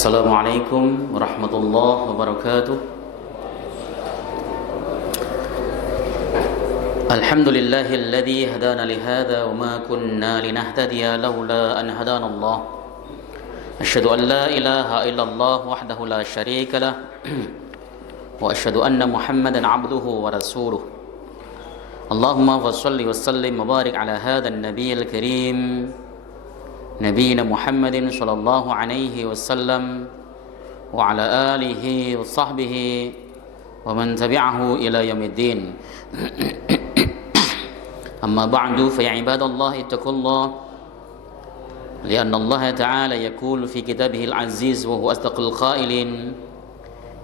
Assalamualaikum warahmatullahi wabarakatuh. Alhamdulillahilladzi hadana lihadza wa ma kunna linahtadiya laula an hadana Allah. Asyhadu an la ilaha illallah wahdahu la syarika lah wa asyhadu anna Muhammadan abduhu wa rasuluh. Allahumma shalli wa sallim wa barik ala hadzal nabiyil karim Nabiina Muhammadin sallallahu alaihi wasallam wa ala alihi wa sahbihi wa man tabi'ahu ila yaumiddin. Amma ba'du fa ya ibadallah ittaqullah lianna Allah ta'ala yaqulu fi kitabihil aziz wa huwa asdaqul qailin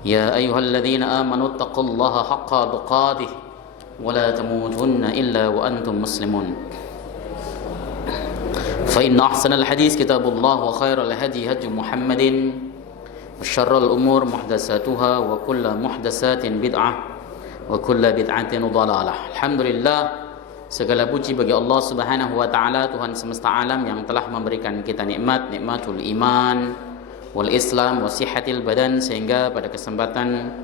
ya ayyuhalladzina amanu ittaqullaha haqqa tuqatih wa la tamutunna illa wa antum muslimun. فإن أحسن الحديث كتاب الله وخير الهدي هدي محمد وشر الأمور محدثاتها وكل محدثات بدعة وكل بدعة ضلالة. Alhamdulillah, segala puji bagi Allah Subhanahu wa taala, Tuhan semesta alam yang telah memberikan kita nikmatul iman wal Islam wa sihatil badan, sehingga pada kesempatan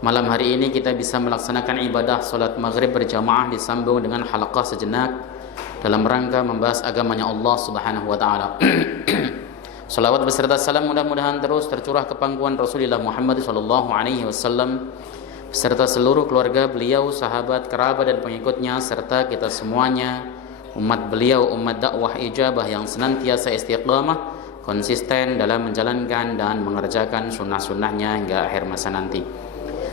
malam hari ini kita bisa melaksanakan ibadah salat maghrib berjamaah disambung dengan halaqah sejenak dalam rangka membahas agamanya Allah Subhanahu wa taala. Salawat beserta salam mudah-mudahan terus tercurah ke pangkuan Rasulullah Muhammad sallallahu alaihi wasallam beserta seluruh keluarga beliau, sahabat, kerabat dan pengikutnya, serta kita semuanya umat beliau, umat dakwah ijabah yang senantiasa istiqamah konsisten dalam menjalankan dan mengerjakan sunnah-sunnahnya hingga akhir masa nanti.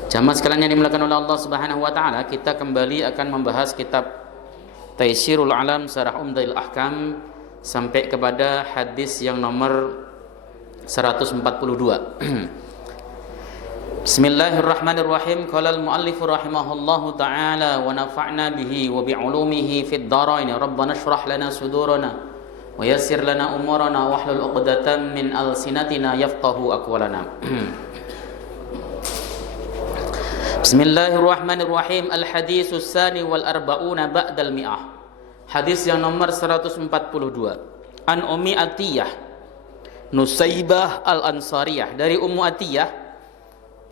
Jamaah sekalian yang dimuliakan oleh Allah Subhanahu wa taala, kita kembali akan membahas kitab Taysirul Alam Syarah Umdatul Ahkam sampai kepada hadis yang nomor 142. Bismillahirrahmanirrahim. Qala al-muallif rahimahullahu taala wa nafa'na bihi wa bi'ulumihi fid dharain. Rabbana shrah lana sudurana wa yassir lana umurana wahlul 'uqdatam min alsinatina yafqahu aqwalana. Bismillahirrahmanirrahim. Al-haditsus tsani wal arba'una ba'dal mi'ah. Hadis yang nomor 142. An Ummi Atiyah Nusaybah Al-Ansariyah, dari Ummu Atiyah,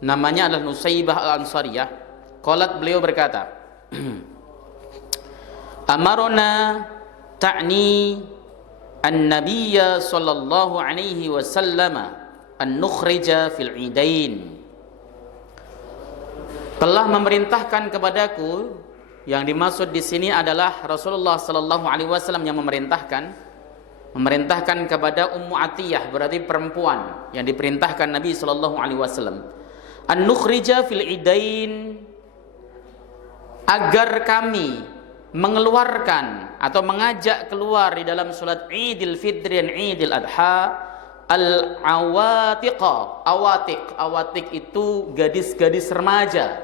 namanya adalah Nusaybah Al-Ansariyah. Qalat, beliau berkata, Amarona ta'ni an-nabiyya sallallahu alaihi wasallam an nukhrija fil idain. Telah memerintahkan kepadaku, yang dimaksud di sini adalah Rasulullah sallallahu alaihi wasallam yang memerintahkan kepada Ummu Atiyah, berarti perempuan yang diperintahkan Nabi sallallahu alaihi wasallam, an nukhrija fil idain, agar kami mengeluarkan atau mengajak keluar di dalam salat Idul Fitri dan Idul Adha al-awatiqa. Awatik itu gadis-gadis remaja,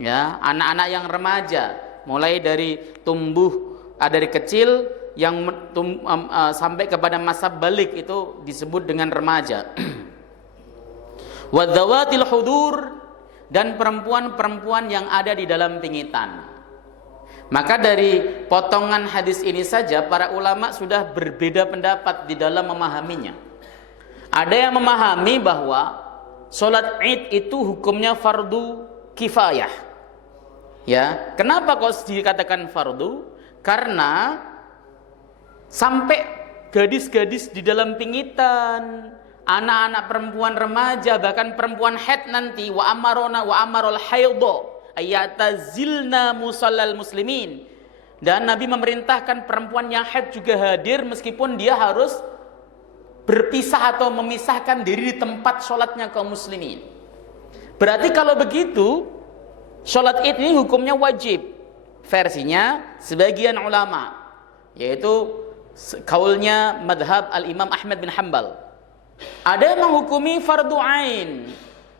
ya, anak-anak yang remaja, mulai dari tumbuh dari kecil yang sampai kepada masa balik, itu disebut dengan remaja. Wadzawatil hudur, dan perempuan-perempuan yang ada di dalam pingitan. Maka dari potongan hadis ini saja para ulama sudah berbeda pendapat di dalam memahaminya. Ada yang memahami bahwa salat Id itu hukumnya fardu kifayah. Ya, kenapa kok dikatakan fardu? Karena sampai gadis-gadis di dalam pingitan, anak-anak perempuan remaja, bahkan perempuan haid nanti, wa amarul haidha ayatazilna musallal muslimin. Dan Nabi memerintahkan perempuan yang haid juga hadir meskipun dia harus berpisah atau memisahkan diri di tempat sholatnya kaum muslimin. Berarti kalau begitu sholat Id ini hukumnya wajib, versinya sebagian ulama, yaitu kaulnya madhab al-Imam Ahmad bin Hanbal. Ada yang menghukumi fardu ain.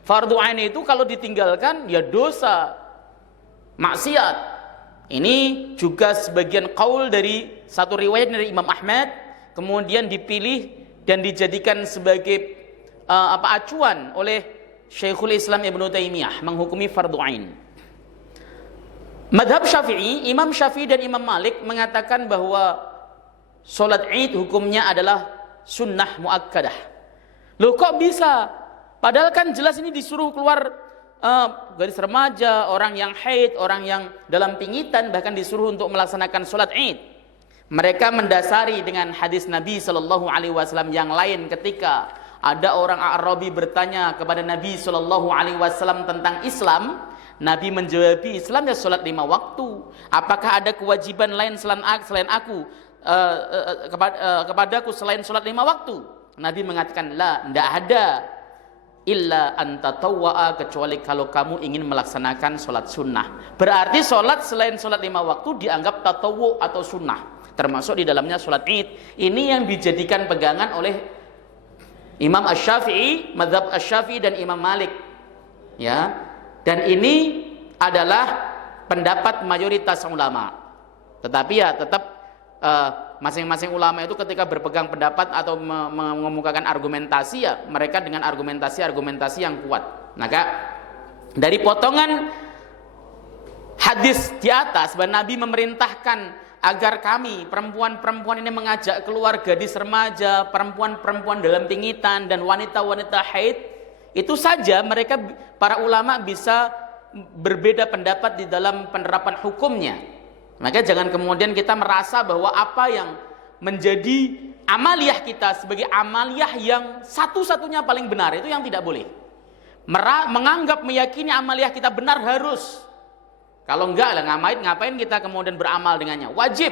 Fardu ain itu kalau ditinggalkan ya dosa, maksiat. Ini juga sebagian kaul dari satu riwayat dari Imam Ahmad, kemudian dipilih dan dijadikan sebagai acuan oleh Syekhul Islam Ibnu Taimiyah, menghukumi fardu ain. Madhab Syafi'i, Imam Syafi'i dan Imam Malik mengatakan bahwa sholat Id hukumnya adalah sunnah muakkadah. Loh kok bisa? Padahal kan jelas ini disuruh keluar gadis remaja, orang yang haid, orang yang dalam pingitan, bahkan disuruh untuk melaksanakan sholat id. Mereka mendasari dengan hadis Nabi Shallallahu Alaihi Wasallam yang lain ketika ada orang Arabi bertanya kepada Nabi Shallallahu Alaihi Wasallam tentang Islam. Nabi menjawab, Islam ya sholat 5 waktu. Apakah ada kewajiban lain selain aku kepadaku selain sholat 5 waktu? Nabi mengatakan, la, tidak ada. Illa antatawwa'a, kecuali kalau kamu ingin melaksanakan sholat sunnah. Berarti sholat selain sholat 5 waktu dianggap tatawwu atau sunnah, termasuk di dalamnya sholat id. Ini yang dijadikan pegangan oleh Imam Asy-Syafi'i, mazhab Asy-Syafi'i dan Imam Malik, ya. Dan ini adalah pendapat mayoritas ulama. Tetapi ya tetap masing-masing ulama itu ketika berpegang pendapat atau mengemukakan argumentasi, ya mereka dengan argumentasi yang kuat. Maka dari potongan hadis di atas bahwa Nabi memerintahkan agar kami perempuan-perempuan ini mengajak keluar gadis remaja, perempuan-perempuan dalam pingitan dan wanita-wanita haid, itu saja mereka para ulama bisa berbeda pendapat di dalam penerapan hukumnya. Maka jangan kemudian kita merasa bahwa apa yang menjadi amaliyah kita sebagai amaliyah yang satu-satunya paling benar, itu yang tidak boleh. Menganggap meyakini amaliyah kita benar harus. Kalau enggak lah ngapain kita kemudian beramal dengannya. Wajib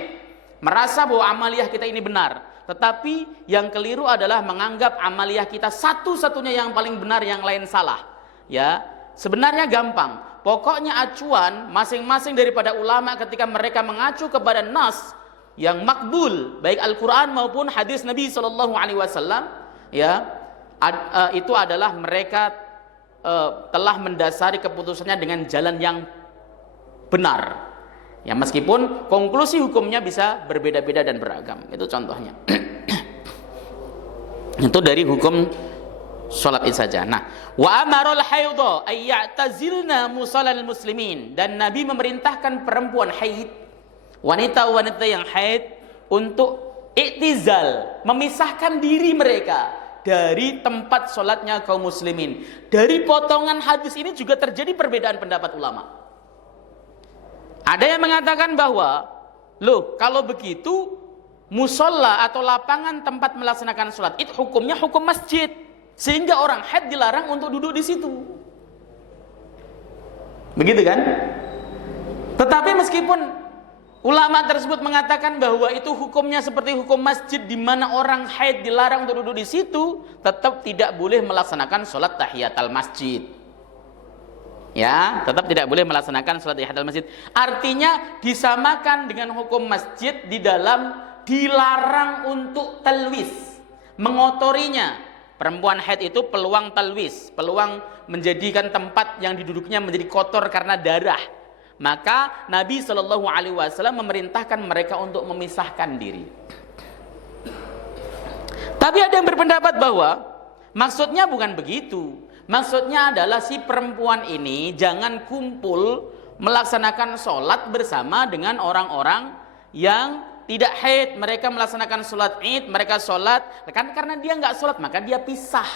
merasa bahwa amaliyah kita ini benar. Tetapi yang keliru adalah menganggap amaliyah kita satu-satunya yang paling benar, yang lain salah. Ya, sebenarnya gampang. Pokoknya acuan masing-masing daripada ulama ketika mereka mengacu kepada nas yang makbul, baik Al-Quran maupun hadis Nabi Shallallahu Alaihi Wasallam, ya, itu adalah mereka telah mendasari keputusannya dengan jalan yang benar. Ya, meskipun konklusi hukumnya bisa berbeda-beda dan beragam. Itu contohnya. Itu dari hukum sholat id saja. Nah, wa amarul haidha ay ya'tazilna musallal muslimin, dan Nabi memerintahkan perempuan haid, wanita-wanita yang haid untuk i'tizal, memisahkan diri mereka dari tempat sholatnya kaum muslimin. Dari potongan hadis ini juga terjadi perbedaan pendapat ulama. Ada yang mengatakan bahwa, loh, kalau begitu musola atau lapangan tempat melaksanakan sholat id hukumnya hukum masjid, sehingga orang haid dilarang untuk duduk di situ. Begitu kan? Tetapi meskipun ulama tersebut mengatakan bahwa itu hukumnya seperti hukum masjid di mana orang haid dilarang untuk duduk di situ, tetap tidak boleh melaksanakan sholat tahiyatul masjid. Ya, tetap tidak boleh melaksanakan sholat tahiyatul masjid. Artinya disamakan dengan hukum masjid di dalam dilarang untuk talwis, mengotorinya. Perempuan haid itu peluang talwis, peluang menjadikan tempat yang diduduknya menjadi kotor karena darah. Maka Nabi Shallallahu Alaihi Wasallam memerintahkan mereka untuk memisahkan diri. Tapi ada yang berpendapat bahwa maksudnya bukan begitu. Maksudnya adalah si perempuan ini jangan kumpul melaksanakan sholat bersama dengan orang-orang yang tidak haid. Mereka melaksanakan sholat id, mereka sholat, kan karena dia nggak sholat maka dia pisah,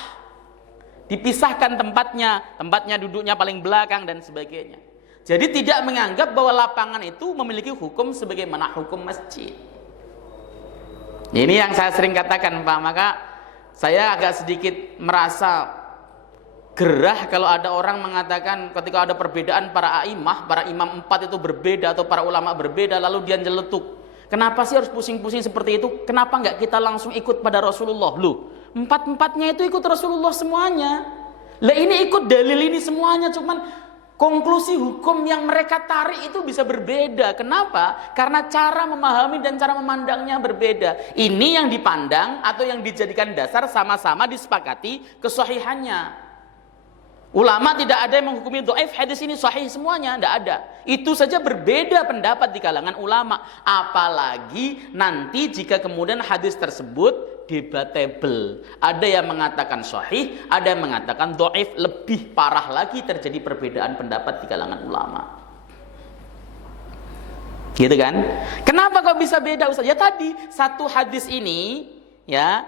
dipisahkan tempatnya duduknya paling belakang dan sebagainya. Jadi tidak menganggap bahwa lapangan itu memiliki hukum sebagaimana hukum masjid. Ini yang saya sering katakan, Pak. Maka saya agak sedikit merasa gerah kalau ada orang mengatakan ketika ada perbedaan para a'imah, para imam 4 itu berbeda atau para ulama berbeda, lalu dia nyeletuk. Kenapa sih harus pusing-pusing seperti itu? Kenapa nggak kita langsung ikut pada Rasulullah? Loh, 4-4-nya itu ikut Rasulullah semuanya. Lah ini ikut dalil ini semuanya, cuman konklusi hukum yang mereka tarik itu bisa berbeda. Kenapa? Karena cara memahami dan cara memandangnya berbeda. Ini yang dipandang atau yang dijadikan dasar sama-sama disepakati kesahihannya. Ulama tidak ada yang menghukumi dhaif hadis ini sahih semuanya, tidak ada. Itu saja berbeda pendapat di kalangan ulama. Apalagi nanti jika kemudian hadis tersebut debatable. Ada yang mengatakan sahih, ada yang mengatakan dhaif. Lebih parah lagi terjadi perbedaan pendapat di kalangan ulama. Gitu kan? Kenapa kok bisa beda Ustaz? Ya tadi satu hadis ini ya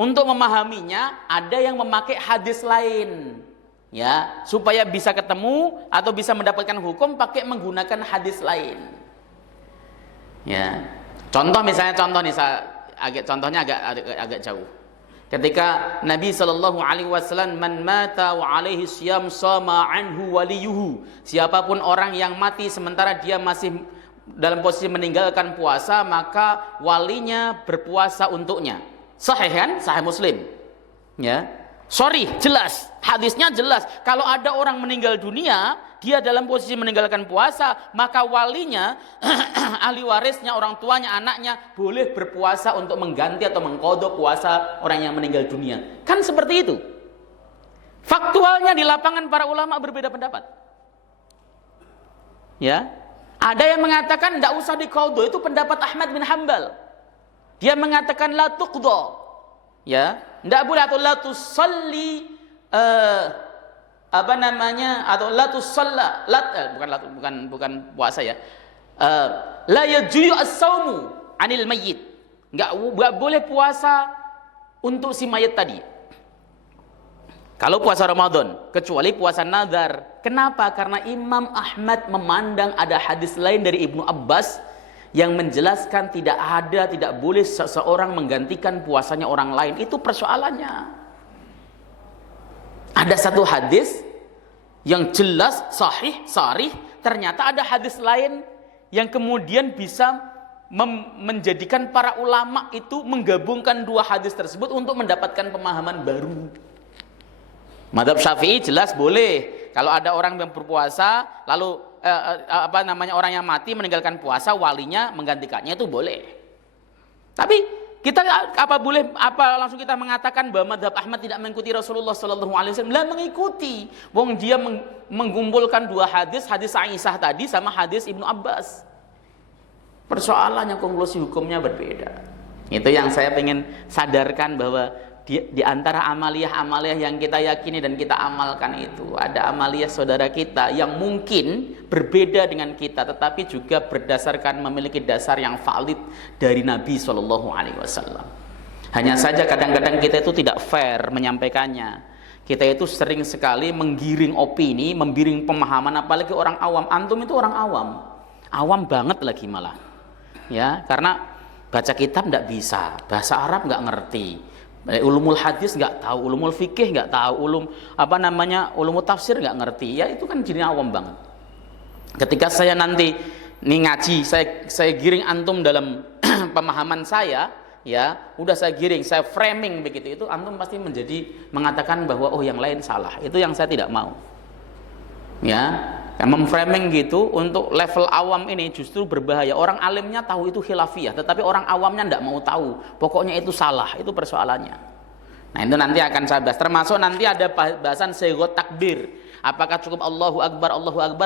untuk memahaminya ada yang memakai hadis lain. Ya, supaya bisa ketemu atau bisa mendapatkan hukum pakai menggunakan hadis lain. Ya. Contoh misalnya contohnya agak jauh. Ketika Nabi sallallahu alaihi wasallam, man mata wa alaihi syiyam sama anhu waliyuhu. Siapapun orang yang mati sementara dia masih dalam posisi meninggalkan puasa, maka walinya berpuasa untuknya. Sahih kan? Sahih Muslim. Ya. Sorry, jelas. Hadisnya jelas. Kalau ada orang meninggal dunia, dia dalam posisi meninggalkan puasa, maka walinya, ahli warisnya, orang tuanya, anaknya boleh berpuasa untuk mengganti atau mengqadha puasa orang yang meninggal dunia. Kan seperti itu. Faktualnya di lapangan para ulama berbeda pendapat. Ya. Ada yang mengatakan tidak usah diqadha, itu pendapat Ahmad bin Hanbal. Dia mengatakan la tuqdha. Ya, tidak boleh, atau la tusalli atau la tusalla, bukan puasa ya. La yajuyu as-saumu anil mayyit. Enggak boleh puasa untuk si mayit tadi. Kalau puasa Ramadan, kecuali puasa nazar. Kenapa? Karena Imam Ahmad memandang ada hadis lain dari Ibnu Abbas yang menjelaskan tidak boleh seseorang menggantikan puasanya orang lain. Itu persoalannya. Ada satu hadis yang jelas, sahih, sarih, ternyata ada hadis lain yang kemudian bisa menjadikan para ulama itu menggabungkan dua hadis tersebut untuk mendapatkan pemahaman baru. Madzhab Syafi'i jelas boleh. Kalau ada orang yang berpuasa lalu orang yang mati meninggalkan puasa, walinya menggantikannya, itu boleh. Tapi kita langsung kita mengatakan bahwa madzhab Ahmad tidak mengikuti Rasulullah sallallahu alaihi wasallam? Lah, mengikuti. Wong dia mengumpulkan dua hadis Aisyah tadi sama hadis Ibnu Abbas. Persoalannya konklusi hukumnya berbeda. Itu yang saya ingin sadarkan, bahwa di antara amaliyah-amaliyah yang kita yakini dan kita amalkan itu ada amaliyah saudara kita yang mungkin berbeda dengan kita, tetapi juga berdasarkan memiliki dasar yang valid dari Nabi Shallallahu Alaihi Wasallam. Hanya saja kadang-kadang kita itu tidak fair menyampaikannya. Kita itu sering sekali menggiring opini, menggiring pemahaman, apalagi orang awam. Antum itu orang awam banget lagi malah. Ya, karena baca kitab tidak bisa, bahasa Arab nggak ngerti. Ulumul hadis nggak tahu, ulumul fikih nggak tahu, ulumul tafsir nggak ngerti. Ya itu kan jadi awam banget. Ketika saya nanti ngaji, saya giring antum dalam pemahaman saya, ya udah saya giring, saya framing begitu, itu antum pasti mengatakan bahwa oh yang lain salah. Itu yang saya tidak mau. Ya, memframing gitu untuk level awam ini justru berbahaya. Orang alimnya tahu itu khilafiyah, tetapi orang awamnya tidak mau tahu. Pokoknya itu salah, itu persoalannya. Nah, itu nanti akan saya bahas. Termasuk nanti ada bahasan sighat takbir. Apakah cukup Allahu Akbar,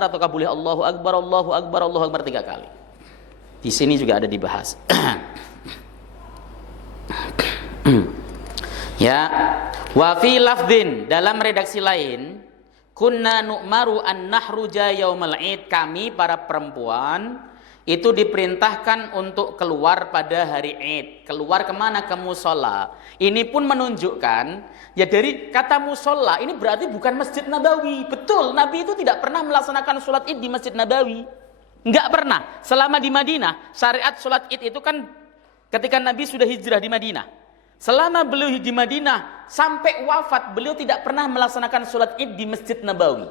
ataukah boleh Allahu Akbar, Allahu Akbar, Allahu Akbar 3 kali. Di sini juga ada dibahas. Ya, wa fi lafdhin, dalam redaksi lain, kunna nu'maru an nahruja yaumal id, kami para perempuan itu diperintahkan untuk keluar pada hari Id. Keluar kemana? Ke musola. Ini pun menunjukkan, ya dari kata musola ini berarti bukan Masjid Nabawi. Betul, Nabi itu tidak pernah melaksanakan sholat Id di Masjid Nabawi. Enggak pernah. Selama di Madinah, syariat sholat Id itu kan ketika Nabi sudah hijrah di Madinah. Selama beliau di Madinah sampai wafat, beliau tidak pernah melaksanakan sholat Id di Masjid Nabawi.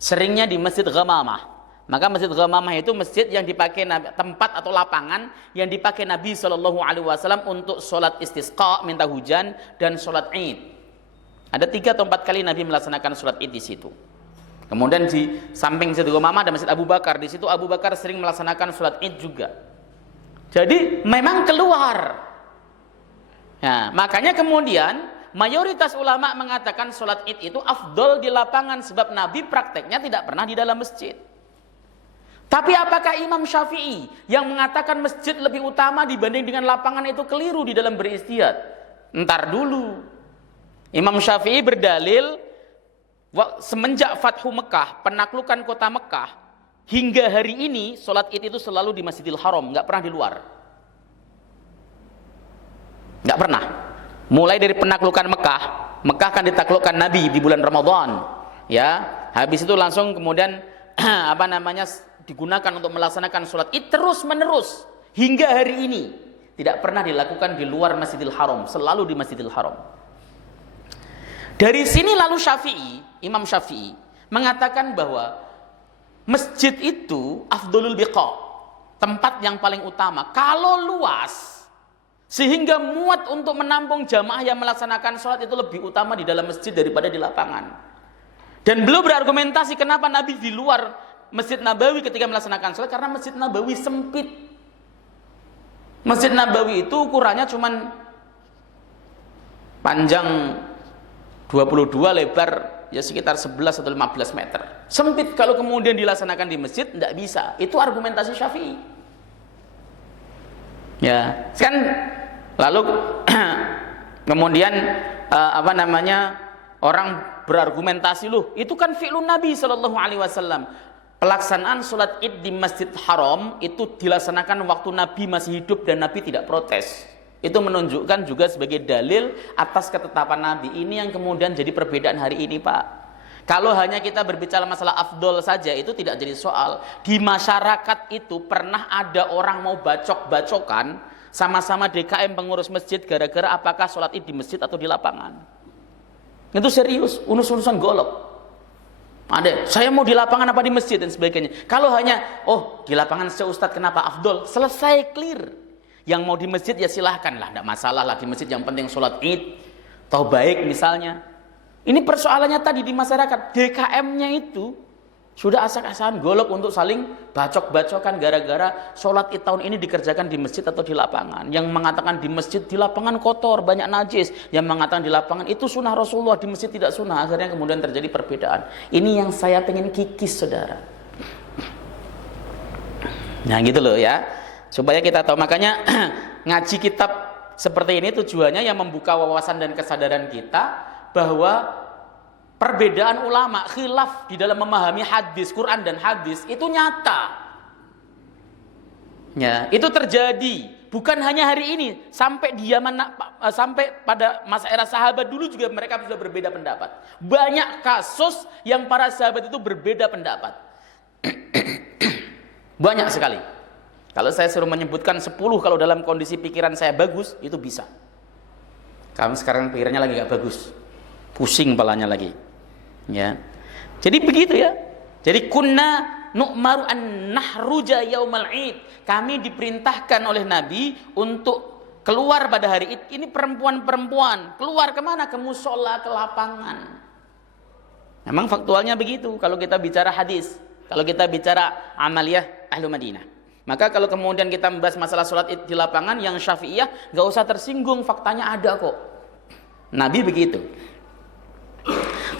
Seringnya di Masjid Ghamamah. Maka Masjid Ghamamah itu masjid yang dipakai tempat atau lapangan yang dipakai Nabi Shallallahu Alaihi Wasallam untuk sholat istisqa, minta hujan, dan sholat Id. Ada 3 atau 4 kali Nabi melaksanakan sholat Id di situ. Kemudian di samping Masjid Ghamamah ada Masjid Abu Bakar. Di situ Abu Bakar sering melaksanakan sholat Id juga. Jadi memang keluar. Nah, makanya kemudian mayoritas ulama mengatakan sholat Id itu afdol di lapangan, sebab Nabi prakteknya tidak pernah di dalam masjid. Tapi apakah Imam Syafi'i yang mengatakan masjid lebih utama dibanding dengan lapangan itu keliru di dalam beristihad? Entar dulu. Imam Syafi'i berdalil semenjak Fathu Mekah, penaklukan kota Mekah, hingga hari ini sholat Id itu selalu di Masjidil Haram, nggak pernah di luar. Nggak pernah. Mulai dari penaklukan Mekah, Mekah kan ditaklukkan Nabi di bulan Ramadan, ya. Habis itu langsung kemudian digunakan untuk melaksanakan sholat Id terus menerus hingga hari ini. Tidak pernah dilakukan di luar Masjidil Haram, selalu di Masjidil Haram. Dari sini lalu Imam Syafi'i mengatakan bahwa masjid itu afdolul biqa, tempat yang paling utama. Kalau luas sehingga muat untuk menampung jamaah yang melaksanakan sholat, itu lebih utama di dalam masjid daripada di lapangan. Dan beliau berargumentasi kenapa Nabi di luar Masjid Nabawi ketika melaksanakan sholat, karena Masjid Nabawi sempit. Masjid Nabawi itu ukurannya cuman panjang 22, lebar ya sekitar 11 atau 15 meter. Sempit, kalau kemudian dilaksanakan di masjid tidak bisa. Itu argumentasi Syafi'i. Ya, kan lalu kemudian orang berargumentasi, loh, itu kan fi'lun Nabi sallallahu alaihi wasallam. Pelaksanaan sholat Id di Masjid Haram itu dilaksanakan waktu Nabi masih hidup dan Nabi tidak protes. Itu menunjukkan juga sebagai dalil atas ketetapan Nabi. Ini yang kemudian jadi perbedaan hari ini, Pak. Kalau hanya kita berbicara masalah afdol saja, itu tidak jadi soal. Di masyarakat itu pernah ada orang mau bacok-bacokan sama-sama DKM pengurus masjid gara-gara apakah sholat Id di masjid atau di lapangan. Itu serius, urusan golok. Ada, saya mau di lapangan apa di masjid dan sebagainya. Kalau hanya, di lapangan saja Ustadz, kenapa afdol? Selesai, clear. Yang mau di masjid ya silahkan lah, tidak masalah lah di masjid, yang penting sholat Id, tahu baik misalnya. Ini persoalannya tadi di masyarakat, DKM-nya itu sudah asak-asakan golok untuk saling bacok-bacokan gara-gara sholat Id tahun ini dikerjakan di masjid atau di lapangan. Yang mengatakan di masjid, di lapangan kotor, banyak najis. Yang mengatakan di lapangan itu sunnah Rasulullah, di masjid tidak sunnah. Akhirnya kemudian terjadi perbedaan. Ini yang saya pengen kikis, saudara. Nah gitu loh ya, supaya kita tahu. Makanya ngaji kitab seperti ini tujuannya yang membuka wawasan dan kesadaran kita bahwa perbedaan ulama, khilaf di dalam memahami hadis, Quran dan hadis itu nyata. Ya, itu terjadi bukan hanya hari ini, sampai sampai pada masa era sahabat dulu juga mereka sudah berbeda pendapat. Banyak kasus yang para sahabat itu berbeda pendapat. Banyak sekali. Kalau saya suruh menyebutkan 10, kalau dalam kondisi pikiran saya bagus, itu bisa. Kamu sekarang pikirannya lagi gak bagus, pusing kepalanya lagi. Ya, jadi begitu ya. Jadi kunna nu'maru an nahruja yaumal id. Kami diperintahkan oleh Nabi untuk keluar pada hari Id. Ini perempuan-perempuan keluar kemana? Ke musola, ke lapangan. Memang faktualnya begitu. Kalau kita bicara hadis, kalau kita bicara amaliyah ahlu Madinah, maka kalau kemudian kita membahas masalah sholat Id di lapangan, yang Syafi'iyah gak usah tersinggung, faktanya ada kok. Nabi begitu.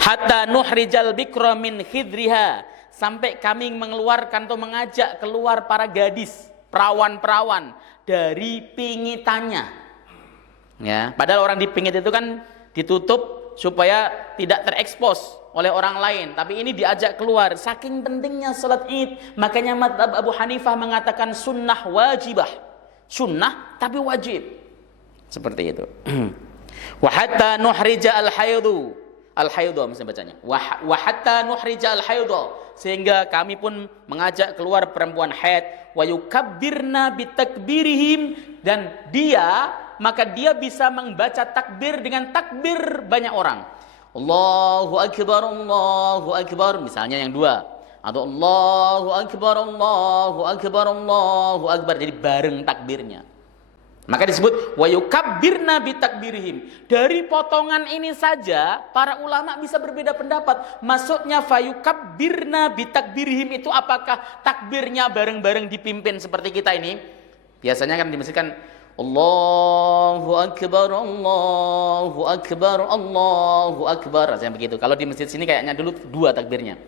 Hatta nuhrijal bikra min khidriha, sampai kami mengeluarkan atau mengajak keluar para gadis, perawan-perawan dari pingitannya. Ya, padahal orang dipingit itu kan ditutup supaya tidak terekspos oleh orang lain, tapi ini diajak keluar. Saking pentingnya salat Id, makanya mazhab Abu Hanifah mengatakan sunnah wajibah. Sunnah tapi wajib. Seperti itu. Wa hatta nuhrija al-haidhu. Al-haidha mesti bacanya. Wa hatta nuhrija al-haidha, sehingga kami pun mengajak keluar perempuan haid. Wa yukabbirna bitakbirihim, dan maka dia bisa membaca takbir dengan takbir banyak orang. Allahu akbar misalnya yang dua, atau Allahu akbar, jadi bareng takbirnya. Maka disebut wa yukabbirna bitakbirihim. Dari potongan ini saja para ulama bisa berbeda pendapat. Maksudnya fa yukabbirna bitakbirihim itu apakah takbirnya bareng-bareng dipimpin seperti kita ini? Biasanya kan di masjid kan Allahu akbar, Allahu akbar, Allahu akbar. Rasanya begitu. Kalau di masjid sini kayaknya dulu dua takbirnya.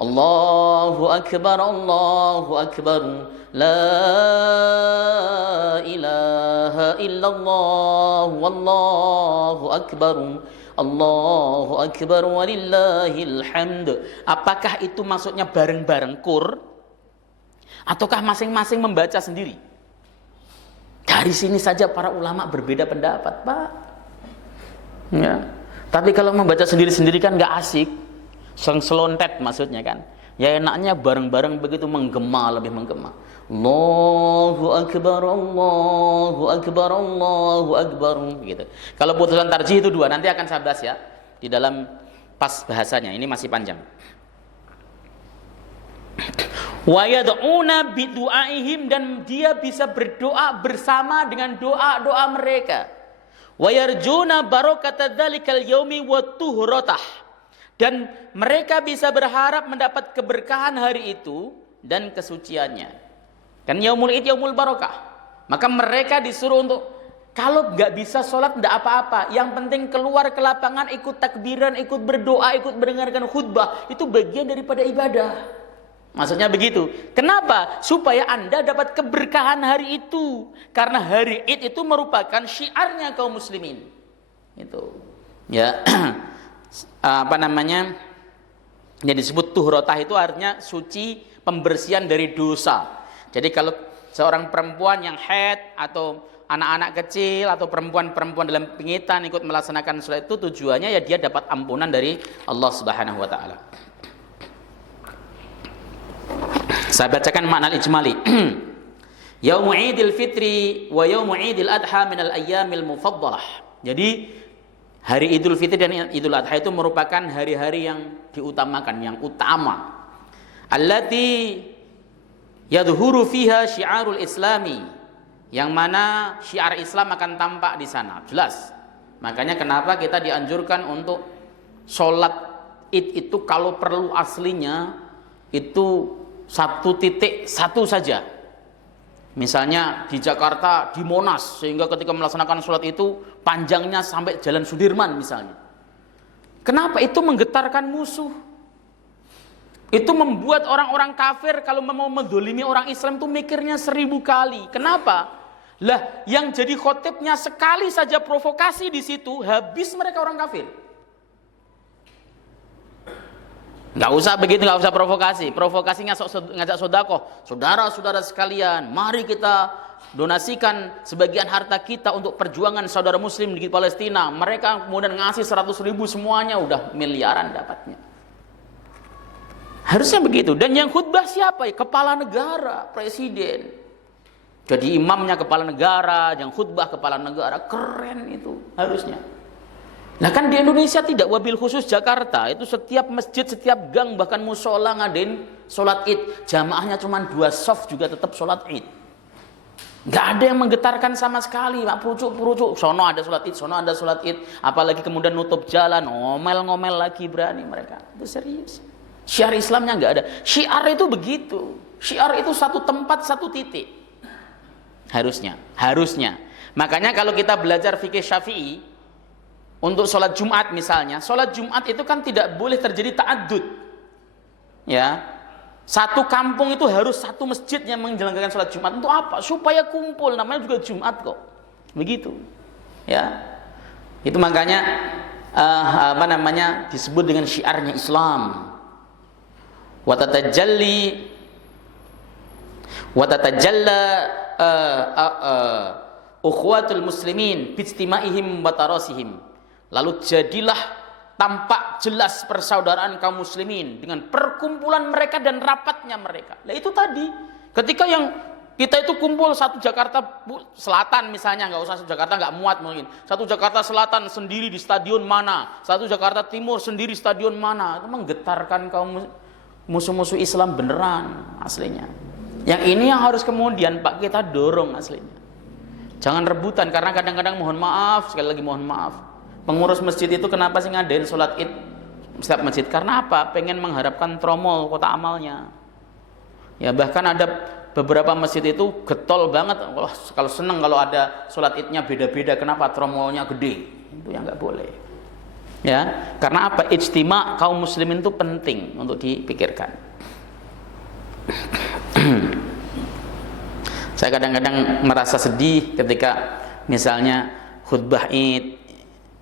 Allahu akbar, Allahu akbar, la ilaha illallah, wallahu akbar, Allahu akbar, walillahil hamd. Apakah itu maksudnya bareng-bareng kur, ataukah masing-masing membaca sendiri? Dari sini saja para ulama berbeda pendapat, Pak. Ya. Tapi kalau membaca sendiri-sendiri kan nggak asik, selontet maksudnya kan. Ya enaknya bareng-bareng begitu menggema, lebih menggema. Allahu Akbar, Allahu Akbar, Allahu Akbar gitu. Kalau putusan tarjih itu 2, nanti akan saya bahas ya di dalam pas bahasanya. Ini masih panjang. Wa yad'una bidu'aihim, dan dia bisa berdoa bersama dengan doa-doa mereka. Wa yarjuna barakata dzalikal yaumi wa tuhratah, dan mereka bisa berharap mendapat keberkahan hari itu dan kesuciannya. Kan yaumul id yaumul barakah. Maka mereka disuruh untuk, kalau nggak bisa sholat nggak apa-apa, yang penting keluar ke lapangan, ikut takbiran, ikut berdoa, ikut mendengarkan khutbah, itu bagian daripada ibadah. Maksudnya begitu. Kenapa? Supaya Anda dapat keberkahan hari itu. Karena hari Id itu merupakan syiarnya kaum muslimin. Itu. Ya. Apa namanya? Yang disebut tuhrotah itu artinya suci, pembersihan dari dosa. Jadi kalau seorang perempuan yang haid atau anak-anak kecil atau perempuan-perempuan dalam pengitan ikut melaksanakan sholat itu, tujuannya ya dia dapat ampunan dari Allah Subhanahu wa taala. Saya bacakan makna ijmali. Yaumu Idul Fitri wa yaumu Idul Adha minal ayyamil mufaddalah. Jadi hari Idul Fitri dan Idul Adha itu merupakan hari-hari yang diutamakan, yang utama. Allati yadhuru fiha syiarul islami, yang mana syiar Islam akan tampak di sana, jelas. Makanya kenapa kita dianjurkan untuk sholat Id itu kalau perlu aslinya itu 1.1 saja. Misalnya di Jakarta, di Monas, sehingga ketika melaksanakan sholat itu panjangnya sampai Jalan Sudirman misalnya. Kenapa? Itu menggetarkan musuh. Itu membuat orang-orang kafir kalau mau mendolimi orang Islam itu mikirnya 1000 kali. Kenapa? Lah, yang jadi khotibnya sekali saja provokasi di situ, habis mereka orang kafir. Nggak usah begitu, nggak usah provokasi. Provokasi ngajak sodakoh. Saudara-saudara sekalian, mari kita donasikan sebagian harta kita untuk perjuangan saudara muslim di Palestina. Mereka kemudian ngasih 100.000 semuanya, udah miliaran dapatnya. Harusnya begitu. Dan yang khutbah siapa? Kepala negara, presiden. Jadi imamnya kepala negara, yang khutbah kepala negara. Keren itu harusnya. Nah kan di Indonesia tidak, wabil khusus Jakarta itu setiap masjid, setiap gang, bahkan musola ngadain sholat id, jamaahnya cuma 2 shaf juga tetap sholat id. Nggak ada yang menggetarkan sama sekali, mak pucuk, sono ada sholat id, sono ada sholat id, apalagi kemudian nutup jalan, ngomel-ngomel lagi berani mereka. Itu serius. Syiar Islamnya nggak ada. Syiar itu begitu. Syiar itu satu tempat, satu titik. Harusnya. Makanya kalau kita belajar fikih Syafi'i, untuk sholat Jumat misalnya, sholat Jumat itu kan tidak boleh terjadi ta'addud. Ya, satu kampung itu harus satu masjid yang menjalankan sholat Jumat. Untuk apa? Supaya kumpul, namanya juga Jumat kok. Begitu. Ya, itu makanya disebut dengan syiarnya Islam. Wa tatajalla ukhwatul muslimin bijtimaihim wa tarasihim. Lalu jadilah tampak jelas persaudaraan kaum muslimin dengan perkumpulan mereka dan rapatnya mereka. Nah itu tadi, ketika yang kita itu kumpul satu Jakarta Selatan misalnya, nggak usah satu Jakarta, nggak muat mungkin. Satu Jakarta Selatan sendiri di stadion mana, satu Jakarta Timur sendiri stadion mana, itu menggetarkan kaum musuh-musuh Islam beneran aslinya. Yang ini yang harus kemudian Pak kita dorong aslinya. Jangan rebutan, karena kadang-kadang mohon maaf, sekali lagi mohon maaf, pengurus masjid itu kenapa sih ngadain sholat id setiap masjid? Karena apa? Pengen mengharapkan tromol kota amalnya. Ya bahkan ada beberapa masjid itu getol banget. Kalau seneng kalau ada sholat idnya beda-beda. Kenapa? Tromolnya gede. Itu yang nggak boleh. Ya, karena apa? Ijtima kaum muslimin itu penting untuk dipikirkan. Saya kadang-kadang merasa sedih ketika misalnya khutbah id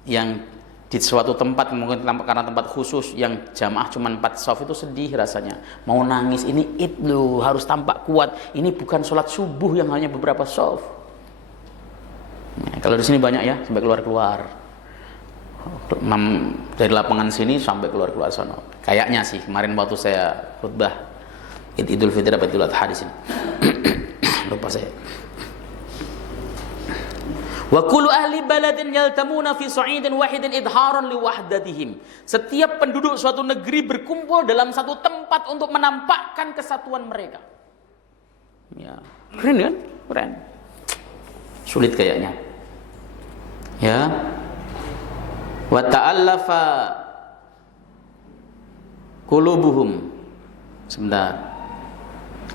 yang di suatu tempat, mungkin karena tempat khusus yang jamaah cuma 4 shaf, itu sedih rasanya, mau nangis. Ini id loh, harus tampak kuat. Ini bukan sholat subuh yang hanya beberapa shaf. Nah, kalau di sini banyak ya, sampai keluar-keluar. Dari lapangan sini sampai keluar sana. Kayaknya sih kemarin waktu saya khutbah Idul Fitri apa Idul Adha di sini. Lupa saya. Wa kullu ahli baladin yaltamuna fi sa'idin wahidin idharan li wahdatihim. Setiap penduduk suatu negeri berkumpul dalam satu tempat untuk menampakkan kesatuan mereka. Ya, keren kan? Keren. Sulit kayaknya. Ya. Wa ta'allafa qulubuhum. Sebentar.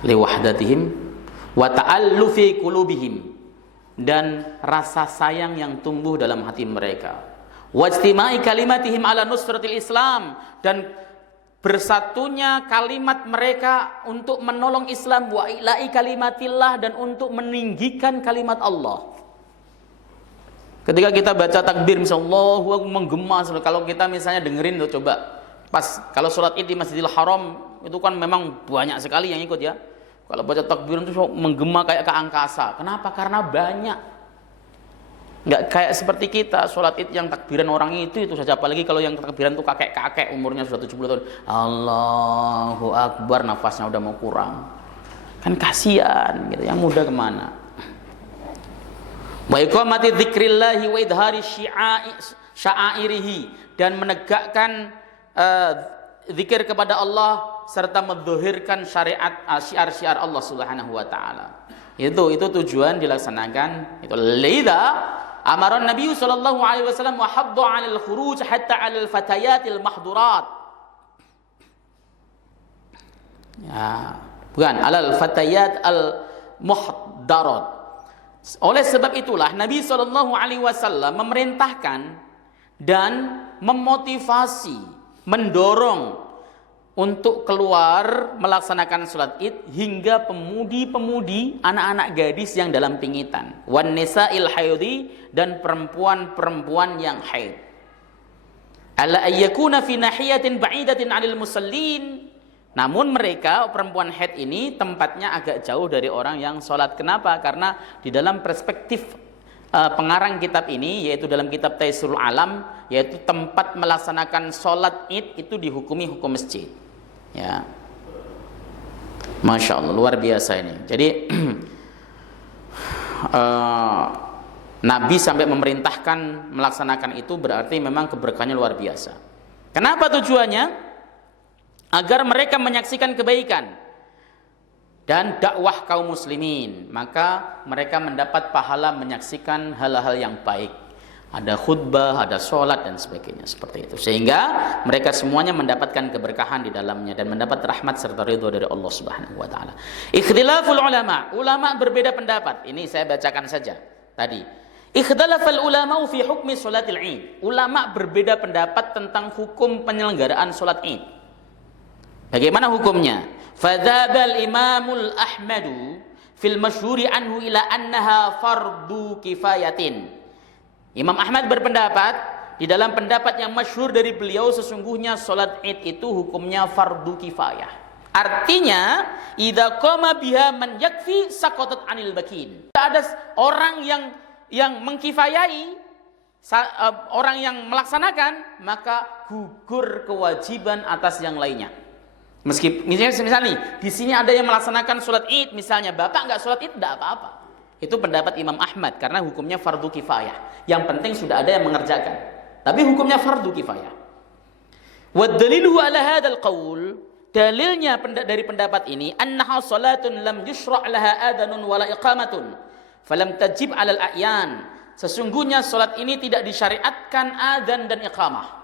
Li wahdatihim wa ta'allufi qulubihim. Dan rasa sayang yang tumbuh dalam hati mereka. Wajtima'i kalimatihim ala nusratil Islam, dan bersatunya kalimat mereka untuk menolong Islam, wa ila'i kalimatillah, dan untuk meninggikan kalimat Allah. Ketika kita baca takbir misalnya Allahu Akbar menggema, kalau kita misalnya dengerin tuh coba pas kalau sholat Id di Masjidil Haram itu kan memang banyak sekali yang ikut ya. Kalau baca takbir itu menggema kayak ke angkasa. Kenapa? Karena banyak. Nggak kayak seperti kita sholat Id yang takbiran orang itu saja. Apalagi kalau yang takbiran itu kakek-kakek umurnya sudah 70 tahun. Allahu Akbar, nafasnya udah mau kurang. Kan kasihan gitu. Yang muda kemana? Wa iqamati dzikrillahi wa idhari sya'airihi, dan menegakkan zikir kepada Allah serta mendzuhirkan syariat syiar-syiar Allah Subhanahu wa taala. Itu tujuan dilaksanakan itu. Lidza amara Nabi sallallahu alaihi wasallam wa hadda 'alal khuruj hatta 'alal fatayatil mahdurat. Ya, bukan 'alal fatayat al muhdarat. Oleh sebab itulah Nabi sallallahu alaihi wasallam memerintahkan dan memotivasi, mendorong untuk keluar melaksanakan sholat Id hingga pemudi-pemudi, anak-anak gadis yang dalam pingitan, wan nisa'il haidhi, dan perempuan-perempuan yang haid. Ala ayyakuna fi nahiyatin ba'idatin 'anil musallin. Namun mereka perempuan haid ini tempatnya agak jauh dari orang yang sholat. Kenapa? Karena di dalam perspektif pengarang kitab ini, yaitu dalam kitab Taisirul Alam, yaitu tempat melaksanakan sholat Id itu dihukumi hukum masjid. Ya, Masya Allah, luar biasa ini. Jadi Nabi sampai memerintahkan melaksanakan itu, berarti memang keberkahannya luar biasa. Kenapa tujuannya? Agar mereka menyaksikan kebaikan dan dakwah kaum muslimin, maka mereka mendapat pahala menyaksikan hal-hal yang baik. Ada khutbah, ada sholat dan sebagainya seperti itu. Sehingga mereka semuanya mendapatkan keberkahan di dalamnya dan mendapat rahmat serta ridho dari Allah Subhanahu wa taala. Ikhtilaful ulama, ulama berbeda pendapat. Ini saya bacakan saja tadi. Ikhtilaful ulama fi hukmi sholatil Id. Ulama berbeda pendapat tentang hukum penyelenggaraan sholat Id. Bagaimana hukumnya? Fadzabal Imamul Ahmadu fil masyhuri anhu ila annaha fardu kifayatin. Imam Ahmad berpendapat di dalam pendapat yang masyhur dari beliau, sesungguhnya salat Id itu hukumnya fardu kifayah. Artinya, idza qama biha man yakfi saqatat 'anil bakin. Ada orang yang mengkifayai, orang yang melaksanakan, maka gugur kewajiban atas yang lainnya. Misalnya di sini ada yang melaksanakan sholat Id, misalnya bapak nggak sholat Id, tidak apa-apa. Itu pendapat Imam Ahmad karena hukumnya fardu kifayah. Yang penting sudah ada yang mengerjakan. Tapi hukumnya fardu kifayah. Wa dalilu ala hadzal qaul, dalilnya dari pendapat ini, annaha salatun lam yushra' laha adanun wala iqamatun, falam tajib 'alal a'yan. Sesungguhnya salat ini tidak disyariatkan adzan dan iqamah.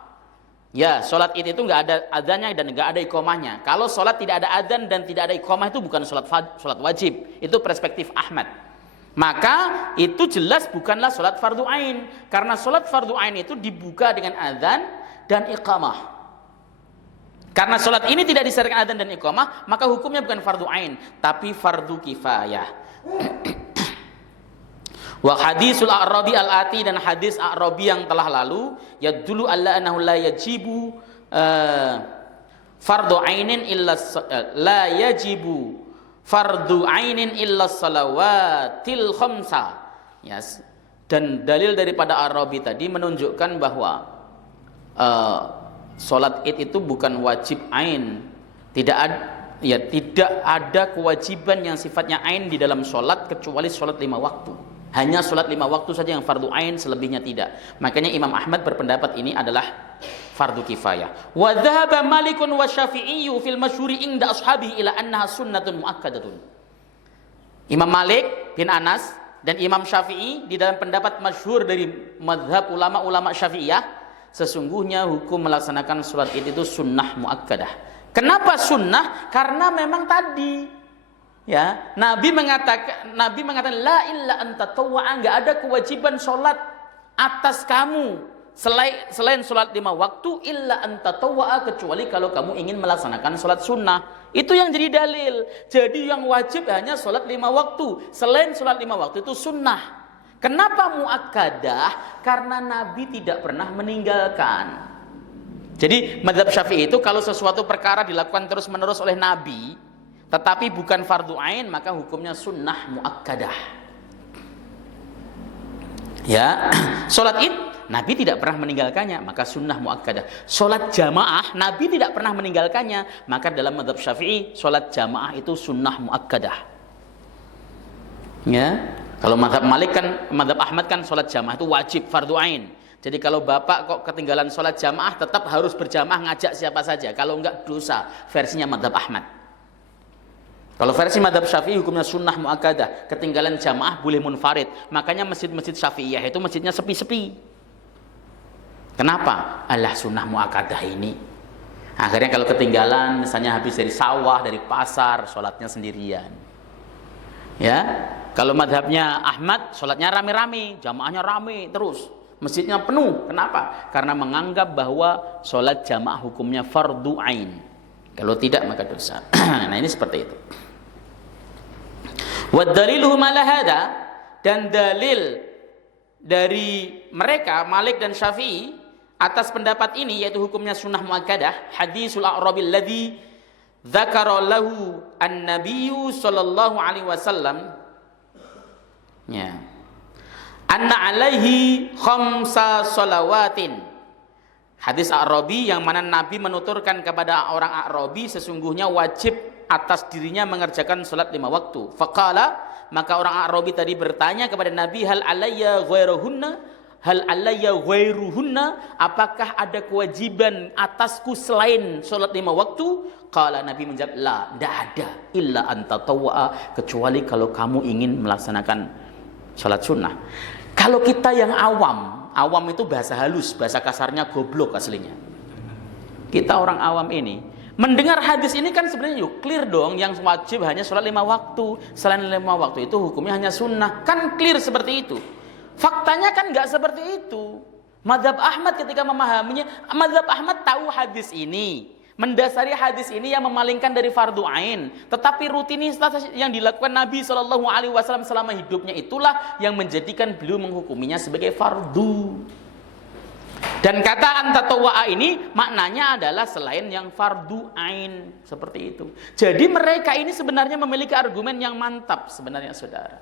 Ya, sholat Id itu nggak ada adzannya dan nggak ada iqamahnya. Kalau sholat tidak ada adzan dan tidak ada iqamah itu bukan sholat wajib. Itu perspektif Ahmad. Maka itu jelas bukanlah sholat fardu ain. Karena sholat fardu ain itu dibuka dengan adzan dan iqamah. Karena sholat ini tidak disyariatkan adzan dan iqamah, maka hukumnya bukan fardu ain, tapi fardu kifayah. Wa hadisul a'rabi al-ati, dan hadis a'rabi yang telah lalu, yadullu alla annahu la yajibu fardu ainin illa la yajibu fardu ainin illa salawatil khamsa. Yes. Dan dalil daripada a'rabi tadi menunjukkan bahwa sholat id itu bukan wajib ain. Tidak ada kewajiban yang sifatnya ain di dalam sholat kecuali sholat 5 waktu. Hanya sholat 5 waktu saja yang fardu ain, selebihnya tidak. Makanya Imam Ahmad berpendapat ini adalah fardu kifayah. Wa dhahaba Malikun wa Syafi'i fil masyhuri inda ashabihi ila annaha sunnatun muakkadatun. Imam Malik bin Anas dan Imam Syafi'i di dalam pendapat masyhur dari mazhab ulama-ulama Syafi'iyah, sesungguhnya hukum melaksanakan sholat id itu sunnah muakkadah. Kenapa sunnah? Karena memang tadi ya, Nabi mengatakan la illa anta tawwa'a, enggak ada kewajiban sholat atas kamu selain sholat 5 waktu, illa anta tawwa'a, kecuali kalau kamu ingin melaksanakan sholat sunnah. Itu yang jadi dalil. Jadi yang wajib hanya sholat 5 waktu, selain sholat 5 waktu itu sunnah. Kenapa muakkadah? Karena Nabi tidak pernah meninggalkan. Jadi mazhab Syafi'i itu kalau sesuatu perkara dilakukan terus-menerus oleh Nabi tetapi bukan fardu ain, maka hukumnya sunnah muakkadah. Ya, salat Id Nabi tidak pernah meninggalkannya, maka sunnah muakkadah. Salat jamaah Nabi tidak pernah meninggalkannya, maka dalam mazhab Syafi'i salat jamaah itu sunnah muakkadah. Ya, kalau mazhab Malik kan, mazhab Ahmad kan salat jamaah itu wajib fardu ain. Jadi kalau bapak kok ketinggalan sholat jamaah, tetap harus berjamaah, ngajak siapa saja. Kalau enggak dosa, versinya mazhab Ahmad. Kalau versi mazhab Syafi'i hukumnya sunnah muakkadah, ketinggalan jamaah boleh munfarid. Makanya masjid-masjid Syafi'iyah itu masjidnya sepi-sepi. Kenapa? Alah sunnah muakkadah ini. Akhirnya kalau ketinggalan, misalnya habis dari sawah, dari pasar, sholatnya sendirian. Ya, kalau mazhabnya Ahmad, sholatnya rame-rame, jamaahnya rame terus. Masjidnya penuh. Kenapa? Karena menganggap bahwa sholat jamaah hukumnya fardu ain. Kalau tidak maka dosa. Nah ini seperti itu. Wa daliluhum ala hada, dan dalil dari mereka Malik dan Syafi'i atas pendapat ini yaitu hukumnya sunnah muakkadah, hadisul a'rabil ladzi dzakara lahu an-nabiyyu sallallahu alaihi wasallam. Ya. Anna alaihi khamsa shalawatin. Hadis A'rabi yang mana Nabi menuturkan kepada orang A'rabi sesungguhnya wajib atas dirinya mengerjakan salat 5 waktu. Faqala, maka orang A'rabi tadi bertanya kepada Nabi, hal alayya ghairuhunna, apakah ada kewajiban atasku selain salat 5 waktu? Qala, Nabi menjawab, la, tidak ada, illa anta tawwa'a, kecuali kalau kamu ingin melaksanakan salat sunnah. Kalau kita yang awam itu bahasa halus, bahasa kasarnya goblok aslinya. Kita orang awam ini mendengar hadis ini kan sebenarnya yuk clear dong, yang wajib hanya sholat 5 waktu, selain 5 waktu itu hukumnya hanya sunnah, kan clear seperti itu. Faktanya kan nggak seperti itu. Mazhab Ahmad ketika memahaminya, mazhab Ahmad tahu hadis ini, mendasari hadis ini yang memalingkan dari fardu ain, tetapi rutinitas yang dilakukan Nabi Shallallahu Alaihi Wasallam selama hidupnya itulah yang menjadikan beliau menghukuminya sebagai fardu. Dan kata anta tawwa'a ini maknanya adalah selain yang fardu ain, seperti itu. Jadi mereka ini sebenarnya memiliki argumen yang mantap sebenarnya saudara.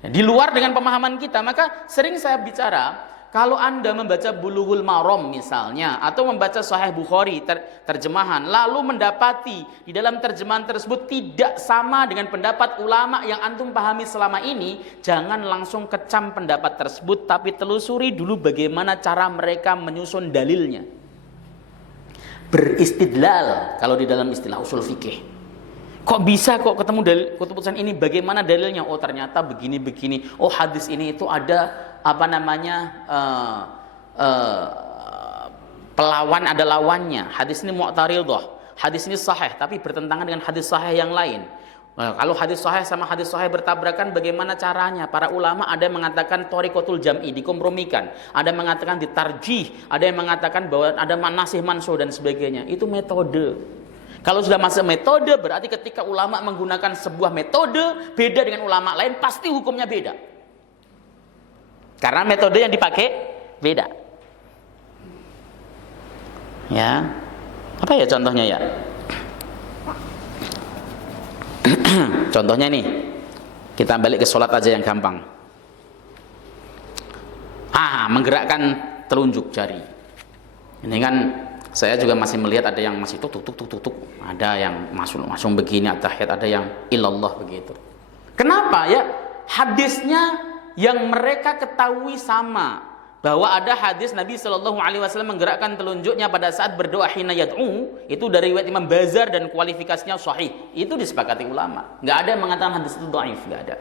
Di luar dengan pemahaman kita, maka sering saya bicara, kalau Anda membaca Bulughul Maram misalnya, atau membaca Sahih Bukhari terjemahan, lalu mendapati di dalam terjemahan tersebut tidak sama dengan pendapat ulama yang antum pahami selama ini, jangan langsung kecam pendapat tersebut, tapi telusuri dulu bagaimana cara mereka menyusun dalilnya. Beristidlal kalau di dalam istilah usul fikih. Kok bisa kok ketemu dalil keputusan ini, bagaimana dalilnya? Oh ternyata begini-begini. Oh hadis ini itu ada pelawan, ada lawannya. Hadis ini mu'taridhah, hadis ini sahih tapi bertentangan dengan hadis sahih yang lain. Nah, kalau hadis sahih sama hadis sahih bertabrakan, bagaimana caranya? Para ulama ada yang mengatakan thariqatul jam'i, dikompromikan, ada yang mengatakan ditarjih, ada yang mengatakan bahwa ada nasih mansuh dan sebagainya. Itu metode. Kalau sudah masuk metode, berarti ketika ulama menggunakan sebuah metode beda dengan ulama lain, pasti hukumnya beda. Karena metode yang dipakai beda. Ya. Apa ya contohnya ya? Contohnya nih. Kita balik ke sholat aja yang gampang. Menggerakkan telunjuk jari. Ini kan saya juga masih melihat ada yang masih tuk tuk tuk tuk tuk tuk, ada yang langsung begini at-tahiyat, ada yang ilallah begitu. Kenapa ya? Hadisnya yang mereka ketahui sama, bahwa ada hadis Nabi Shallallahu Alaihi Wasallam menggerakkan telunjuknya pada saat berdoa hina yad'u, itu dari riwayat Imam Bazar dan kualifikasinya sahih. Itu disepakati ulama. Nggak ada yang mengatakan hadis itu dhaif, nggak ada.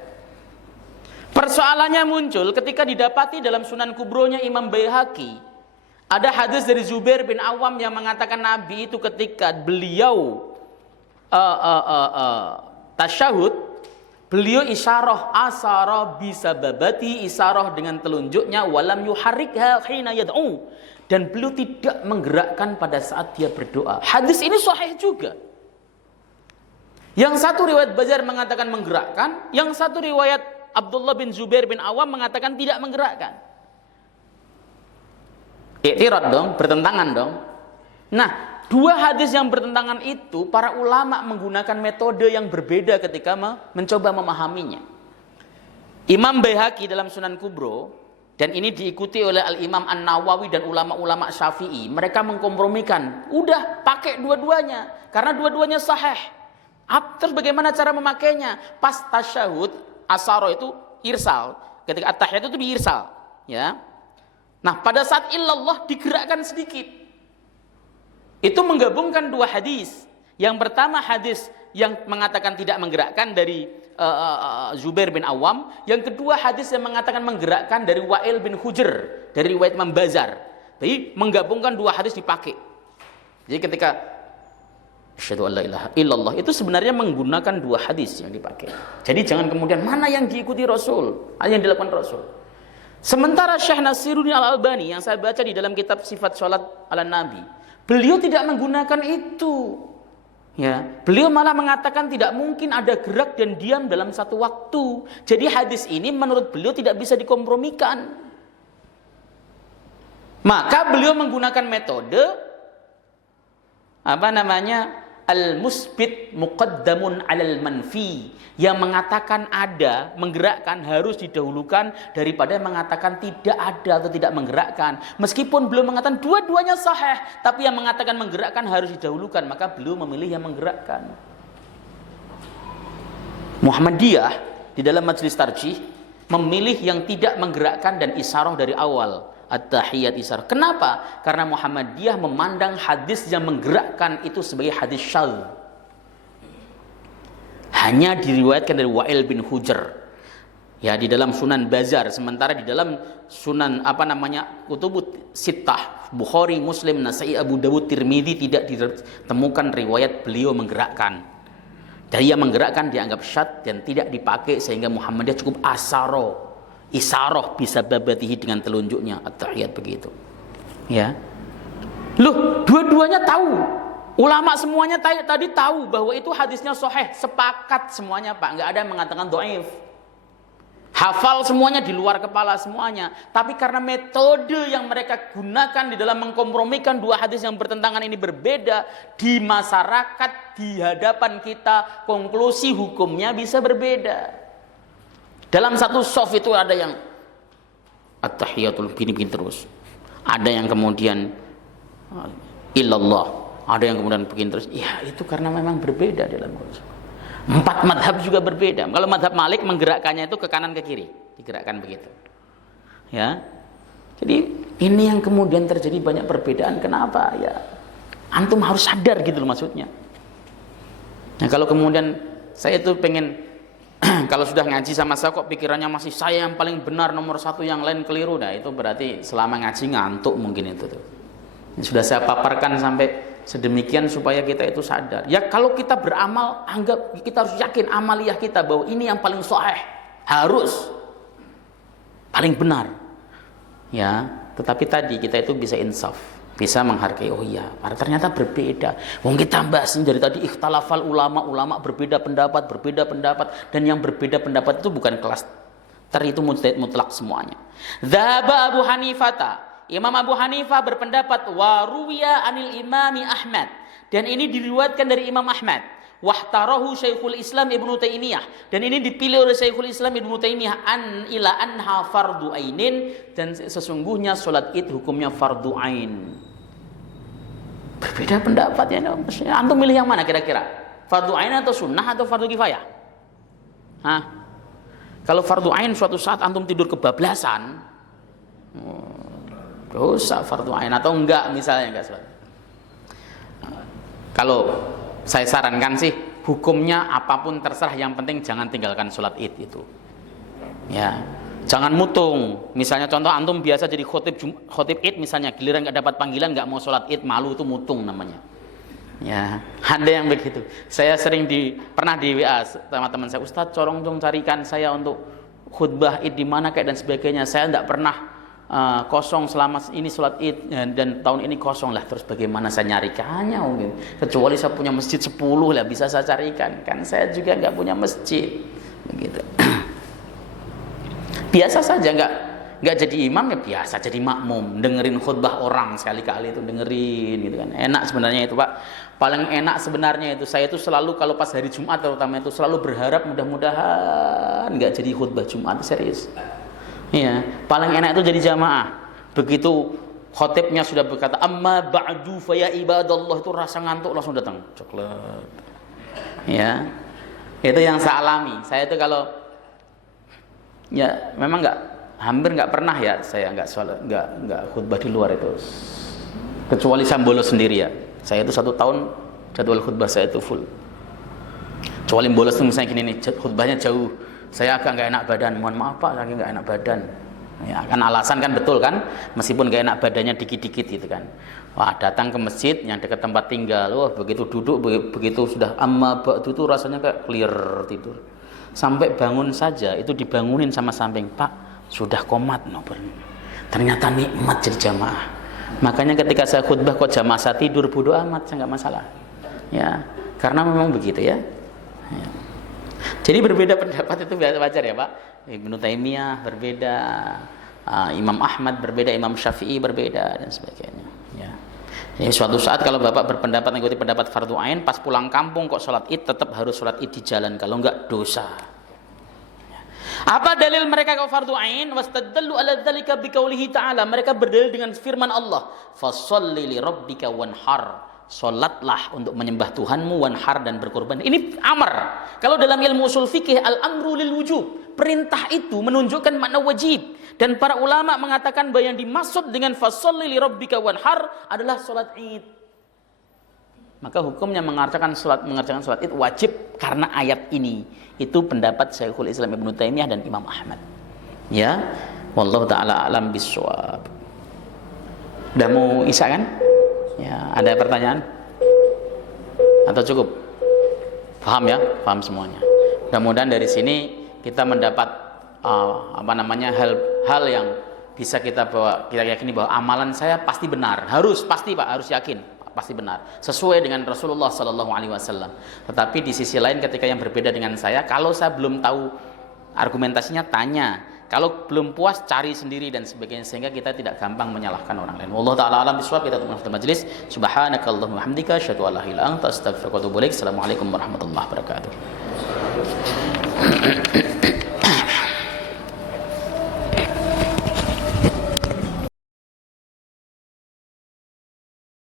Persoalannya muncul ketika didapati dalam Sunan Kubronya Imam Baihaqi ada hadis dari Zubair bin Awam yang mengatakan Nabi itu ketika beliau tasyahud, beliau isyarah asara bisababati, isyarah dengan telunjuknya, walam yuharrikha hina yad'u, dan beliau tidak menggerakkan pada saat dia berdoa. Hadis ini sahih juga. Yang satu riwayat Bazar mengatakan menggerakkan, yang satu riwayat Abdullah bin Zubair bin Awam mengatakan tidak menggerakkan. Iktirad dong, bertentangan dong. Nah, dua hadis yang bertentangan itu para ulama menggunakan metode yang berbeda ketika mencoba memahaminya. Imam Baihaqi dalam Sunan Kubro, dan ini diikuti oleh Al-Imam An-Nawawi dan ulama-ulama Syafi'i, mereka mengkompromikan, udah pakai dua-duanya karena dua-duanya sahih. Terus bagaimana cara memakainya? Pas tasyahud asaro itu irsal, ketika at-tahiyat itu diirsal, ya. Nah, pada saat illallah digerakkan sedikit. Itu menggabungkan dua hadis. Yang pertama hadis yang mengatakan tidak menggerakkan dari Zubair bin Awam, yang kedua hadis yang mengatakan menggerakkan dari Wa'il bin Hujr dari riwayat Imam Bazar. Jadi menggabungkan dua hadis dipakai. Jadi ketika asyhadu an la ilaha illallah itu sebenarnya menggunakan dua hadis yang dipakai. Jadi jangan kemudian mana yang diikuti Rasul, yang dilakukan Rasul. Sementara Syekh Nasiruddin Al-Albani yang saya baca di dalam kitab Sifat Salat ala Nabi, beliau tidak menggunakan itu. Ya, beliau malah mengatakan tidak mungkin ada gerak dan diam dalam satu waktu. Jadi hadis ini menurut beliau tidak bisa dikompromikan. Maka beliau menggunakan metode al-musbit muqaddamun alal manfi, yang mengatakan ada, menggerakkan harus didahulukan daripada mengatakan tidak ada atau tidak menggerakkan. Meskipun beliau mengatakan dua-duanya sahih, tapi yang mengatakan menggerakkan harus didahulukan, maka beliau memilih yang menggerakkan. Muhammadiyah di dalam majelis tarjih memilih yang tidak menggerakkan dan isyarah dari awal. At-tahiyat isyarah. Kenapa? Karena Muhammadiyah memandang hadis yang menggerakkan itu sebagai hadis syadz. Hanya diriwayatkan dari Wa'il bin Hujr. Ya, di dalam Sunan Bazar, sementara di dalam Sunan Kutubut Sittah, Bukhari, Muslim, Nasai, Abu Dawud, Tirmidzi tidak ditemukan riwayat beliau menggerakkan. Dari yang menggerakkan dianggap syadz dan tidak dipakai, sehingga Muhammadiyah cukup asaro, isyarah bisa babatihi dengan telunjuknya at-tahiyat begitu. Ya. Loh, dua-duanya tahu. Ulama semuanya tadi tahu bahwa itu hadisnya sahih, sepakat semuanya, Pak. Enggak ada yang mengatakan dhaif. Hafal semuanya di luar kepala semuanya. Tapi karena metode yang mereka gunakan di dalam mengkompromikan dua hadis yang bertentangan ini berbeda, di masyarakat, di hadapan kita, konklusi hukumnya bisa berbeda. Dalam satu shaf itu ada yang at-tahiyatul gini-gini terus. Ada yang kemudian illallah, ada yang kemudian begini terus. Ya, itu karena memang berbeda dalam konsep. 4 madhab juga berbeda. Kalau madhab Malik menggerakkannya itu ke kanan ke kiri, digerakkan begitu. Ya. Jadi ini yang kemudian terjadi banyak perbedaan. Kenapa? Ya, antum harus sadar gitu loh maksudnya. Nah, kalau kemudian saya itu pengen kalau sudah ngaji sama saya kok pikirannya masih saya yang paling benar nomor satu, yang lain keliru, nah itu berarti selama ngaji ngantuk mungkin itu tuh. Sudah saya paparkan sampai sedemikian supaya kita itu sadar. Ya kalau kita beramal, anggap kita harus yakin amaliyah kita bahwa ini yang paling sahih, harus paling benar. Ya, tetapi tadi kita itu bisa insaf, bisa menghargai, oh iya, ternyata berbeda. Wong kita bahas dari tadi ikhtalafal ulama berbeda pendapat, dan yang berbeda pendapat itu bukan kelas itu mutlak semuanya. Dzahaba Abu Hanifah, Imam Abu Hanifah berpendapat wa ruwiya anil Imami Ahmad, dan ini diriwayatkan dari Imam Ahmad. Wahtarahu Syekhul Islam Ibnu Taimiyah, dan ini dipilih oleh Syekhul Islam Ibnu Taimiyah ila anha fardu ainin, dan sesungguhnya salat Id hukumnya fardu ain. Berbeda pendapat ya. Antum milih yang mana kira-kira? Fardu ain atau sunnah atau fardu kifayah? Hah? Kalau fardu ain suatu saat antum tidur kebablasan, dosa fardu ain atau enggak misalnya enggak sholat. Kalau saya sarankan sih hukumnya apapun terserah, yang penting jangan tinggalkan sholat id itu. Ya, jangan mutung. Misalnya contoh antum biasa jadi khotib id misalnya, giliran nggak dapat panggilan nggak mau sholat id, malu, itu mutung namanya. Ya, ada yang begitu. Saya sering pernah di WA sama teman saya, Ustadz corong dong carikan saya untuk khutbah id di mana kayak dan sebagainya. Saya nggak pernah kosong selama ini sholat id dan tahun ini kosong lah. Terus bagaimana saya nyarikannya mungkin? Kecuali saya punya masjid 10 lah bisa saya carikan. Kan saya juga nggak punya masjid. Begitu. Biasa saja, nggak jadi imam ya biasa jadi makmum, dengerin khutbah orang sekali-kali itu dengerin gitu kan. Enak sebenarnya itu Pak. Paling enak sebenarnya itu, saya itu selalu kalau pas hari Jumat terutama itu selalu berharap mudah-mudahan nggak jadi khutbah Jumat, serius. Iya, paling enak itu jadi jamaah. Begitu khotibnya sudah berkata amma ba'du fa ya ibadallah, itu rasa ngantuk langsung datang. Coklat. Ya. Itu yang saya alami. Saya itu kalau ya memang hampir nggak pernah ya saya nggak khutbah di luar itu, kecuali saya bolos sendiri ya. Saya itu 1 tahun jadwal khutbah saya itu full, kecuali bolos itu misalnya gini nih, khutbahnya jauh, saya agak nggak enak badan, mohon maaf Pak, lagi nggak enak badan ya, kan alasan kan betul kan, meskipun nggak enak badannya dikit-dikit gitu kan. Wah, datang ke masjid yang dekat tempat tinggal, wah begitu duduk begitu sudah amma ba'du itu rasanya kayak clear tidur. Sampai bangun saja itu dibangunin sama samping, Pak sudah komat no, ternyata nikmat jadi jamaah. Makanya ketika saya khutbah kok jamaah saya tidur, bodoh amat, saya nggak masalah ya, karena memang begitu ya. Jadi berbeda pendapat itu wajar ya Pak. Ibnu Taimiyah berbeda, Imam Ahmad berbeda, Imam Syafi'i berbeda dan sebagainya ya. Jadi suatu saat kalau Bapak berpendapat mengikuti pendapat fardu ain, pas pulang kampung kok sholat id, tetap harus sholat id di jalan, kalau enggak dosa. Apa dalil mereka kalau fardu ain? Wastadallu ala dzalika biqaulihi ta'ala. Mereka berdalil dengan firman Allah, "Fasholli li rabbika wanhar." Salatlah untuk menyembah Tuhanmu, wanhar dan berkorban. Ini amar. Kalau dalam ilmu usul fikih al-amru lil wujub. Perintah itu menunjukkan makna wajib. Dan para ulama mengatakan bahwa yang dimaksud dengan fasholli li rabbika wanhar adalah salat id. Maka hukumnya mengerjakan salat id wajib karena ayat ini. Itu pendapat Syekhul Islam Ibnu Taimiyah dan Imam Ahmad. Ya, wallahu taala alam bissawab. Udah mau isya kan? Ya, ada pertanyaan? Atau cukup? Paham ya? Paham semuanya. Mudah-mudahan dari sini kita mendapat hal yang bisa kita yakini bahwa amalan saya pasti benar. Pasti Pak, harus yakin. Pasti benar, sesuai dengan Rasulullah Sallallahu Alaihi Wasallam. Tetapi di sisi lain ketika yang berbeda dengan saya, kalau saya belum tahu argumentasinya tanya, kalau belum puas cari sendiri dan sebagainya, sehingga kita tidak gampang menyalahkan orang lain. Wallahu taala alam bisawab. Kita tutup majelis. Subhanakallahumma hamdika asyhadu an la ilaha illa anta astaghfiruka wa atubu ilaik. Assalamualaikum warahmatullahi wabarakatuh.